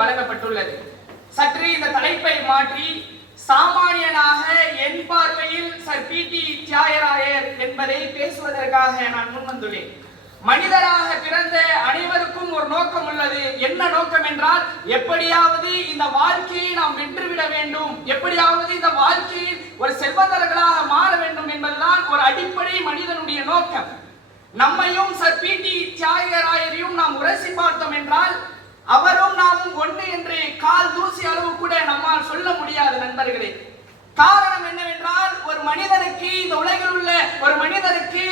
வழங்கப்பட்டுள்ளது. சற்று இந்த தலைப்பை மாற்றி சாமானியனாக என் பார்வையில் சர் பி.டி. தியாகராயர் என்பதை பேசுவதற்காக நான் முன்வந்துள்ளேன். மனிதராக பிறந்த அனைவருக்கும் ஒரு நோக்கம் உள்ளது. என்ன நோக்கம் என்றால், எப்படியாவது இந்த வாழ்க்கையை நாம் வென்றுவிட வேண்டும், எப்படியாவது இந்த வாழ்க்கையில் ஒரு செல்வந்தர்களாக மாற வேண்டும் என்பதுதான் ஒரு அடிப்படை மனிதனுடைய நோக்கம். நம்மையும் சர் பி.டி. தியாகராயரையும் நாம் உரசி பார்த்தோம் என்றால், அவரும் நாமும் ஒன்று என்று கால் தூசி அளவு கூட நம்மால் சொல்ல முடியாது நண்பர்களே. காரணம் என்னவென்றால், ஒரு மனிதனுக்கு, இந்த உலகில் உள்ள ஒரு மனிதனுக்கு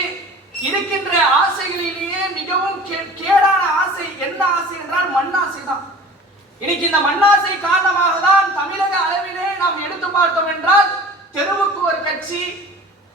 இருக்கின்ற ஆசைகளிலேயே மிகவும் கேடான ஆசை என்ன ஆசை என்றால் மண்ணாசை தான். இன்னைக்கு இந்த மண்ணாசை காரணமாக தான் தமிழக அளவிலே நாம் எடுத்து பார்த்தோம் என்றால், தெருவுக்கு ஒரு கட்சி,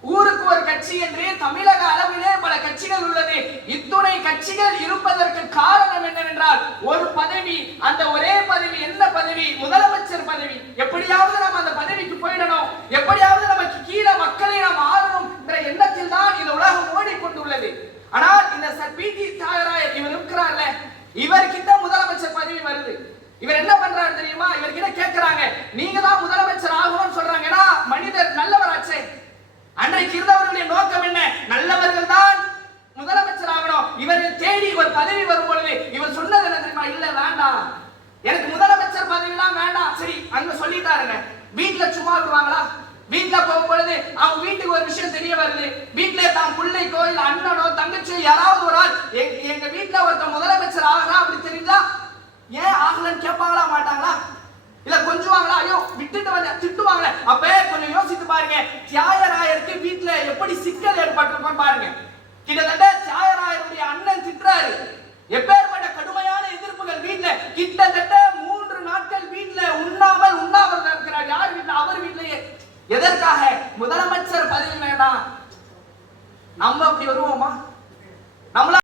ஊருக்கு ஒரு கட்சி என்று தமிழக அளவிலே பல கட்சிகள் உள்ளது. இத்துணை கட்சிகள் இருப்பதற்கு காரணம் என்னவென்றால், ஒரு பதவி, அந்த ஒரே பதவி. என்ன பதவி? முதலமைச்சர் பதவி. எப்படியாவது நம்ம அந்த பதவிக்கு போயிடணும், எப்படியாவது நமக்கு கீழே மக்களை நாம் ஆளணும் என்ற எண்ணத்தில் தான் இந்த உலகம் ஓடிக்கொண்டுள்ளது. ஆனால் இந்த சர் பி.டி. தியாகராயர் இவர் இருக்கிறார்ல, இவர்கிட்ட முதலமைச்சர் பதவி வருது. இவர் என்ன பண்றாரு தெரியுமா? இவர்கிட்ட கேட்கிறாங்க, நீங்க தான் முதலமைச்சர் ஆகணும்னு சொல்றாங்க. ஏன்னா மனிதர் நல்லவராச்சே. அன்றைக்கு இருந்தவர்களுடைய நோக்கம் என்ன? நல்லவர்கள் தான் முதலமைச்சர் ஆகணும். இவரை தேடி ஒரு பதவி வரும் பொழுது இவர் சொன்னது என்ன தெரியுமா? இல்ல வேண்டாம், எனக்கு முதலமைச்சர் பதவி எல்லாம் வேண்டாம். சரி, அங்க சொல்லிட்டாருங்க. வீட்டுல சும்மா விடுவாங்களா? வீட்டுல போகும் பொழுது அவங்க வீட்டுக்கு ஒரு விஷயம் தெரிய வருது. வீட்டுல தான் பிள்ளைக்கோ இல்ல அண்ணனோ தங்கச்சியோ யாராவது ஒரு ஆள் எங்க வீட்டுல ஒருத்தர் முதலமைச்சர் ஆகலாம் அப்படி தெரியுதா, ஏன் ஆகலன்னு கேட்பாங்களா மாட்டாங்களா? இல்ல கொஞ்சுவாங்களா? ஐயோ விட்டுட்டு வந்து திட்டுவாங்களே. அப்ப கொஞ்சம் யோசித்து பாருங்க, தியாகராயருக்கு வீட்டுல எப்படி சிக்கல் ஏற்பட்டிருக்கும் பாருங்க. கிட்டத்தட்ட தியாகராயருடைய அண்ணன் திட்டுறாரு. எப்பேற்பட்ட கடுமையான எதிர்ப்புகள் வீட்டுல. கிட்டத்தட்ட 3 நாட்கள் வீட்டுல உண்ணாவிரதம் இருக்கிறார். யார் வீட்டுல? அவர் வீட்லயே. எதற்காக? முதலமைச்சர் பதவி வேண்டாம். நம்ம அப்படி வருவோமா? நம்மள